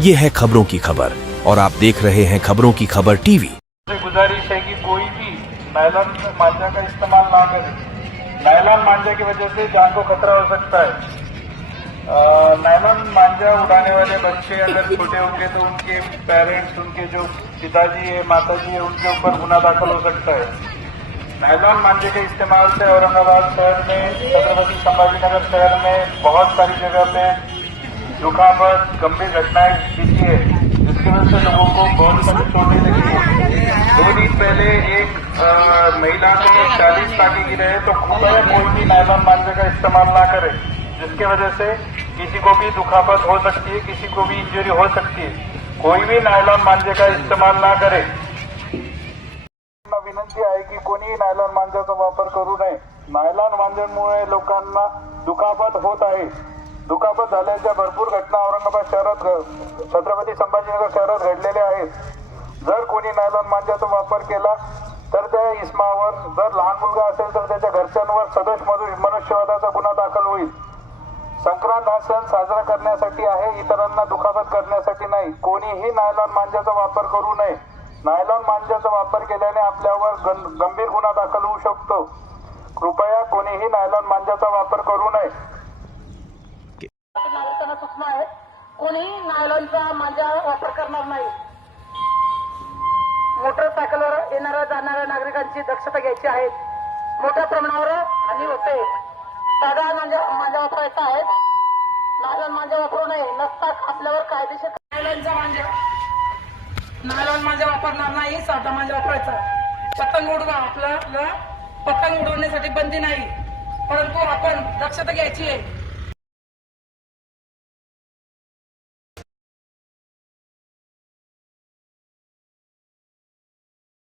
ये है खबरों की खबर और आप देख रहे हैं खबरों की खबर टीवी। गुजारिश है कि कोई भी नायलॉन मांझा का इस्तेमाल ना करे। नायलॉन मांझा की वजह से जान को खतरा हो सकता है। नायलॉन मांझा उड़ाने वाले बच्चे अगर छोटे होंगे तो उनके पेरेंट्स, उनके जो पिताजी है, माताजी है, उनके ऊपर गुना दाखिल हो सकता है। नायलॉन मांझे के इस्तेमाल से औरंगाबाद शहर में, छत्रपति संभाजीनगर शहर में बहुत सारी जगह पे दुखापत, गंभीर घटनाएं बीती है, जिसकी वजह से लोगों को बहुत सारी चोटें लगी है। 2 दिन पहले एक महिला ने 40 टाके गिरे हैं, तो कृपया कोई भी नायलॉन मांझे का इस्तेमाल ना करे, जिसकी वजह से किसी को भी दुखापत हो सकती है, किसी को भी इंजरी हो सकती है। कोई भी नायलॉन मांझे का इस्तेमाल ना करे। विनंती आहे की कोणीही नायलॉन मांजाचा वापर करू नये। नायलॉन मांजामुळे लोकांना दुखापत होत आहे। दुखापत झाल्याच्या भरपूर घटना औरंगाबाद शहरात, छत्रपती संभाजीनगर शहरात घडलेल्या आहेत। जर कोणी नायलॉन मांजाचा वापर केला तर त्या इसमावर, जर लहान मुलगा असेल तर त्याच्या घरच्यांवर सदोष मनुष्यवधाचा गुन्हा दाखल होईल। संक्रांत हा सण साजरा करण्यासाठी आहे, इतरांना दुखापत करण्यासाठी नाही। कोणीही नायलॉन मांजाचा वापर करू नये। नायलॉन मांजाचा वापर केल्याने आपल्यावर गंभीर गुन्हा दाखल होऊ शकतो। कृपया कोणीही नायलॉन मांजाचा वापर करू नये। नागरिकांना सूचना आहे, कोणीही नायलॉनचा मांजा वापर करणार नाही। मोटरसायकलवर येणाऱ्या जाणाऱ्या नागरिकांची दक्षता घ्यायची आहे। मोठ्या प्रमाणावर हानी होते। साधा मांजा वापरायचा आहे। नायलॉन मांजा वापरू नये, नसता आपल्यावर कायदेशीर नायलॉन मांजा वापरणार नाही, साधा मांजा वापरायचा। पतंग उडवा, आपल्याला पतंग उडवण्यासाठी बंदी नाही, परंतु आपण दक्षता घ्यायची आहे।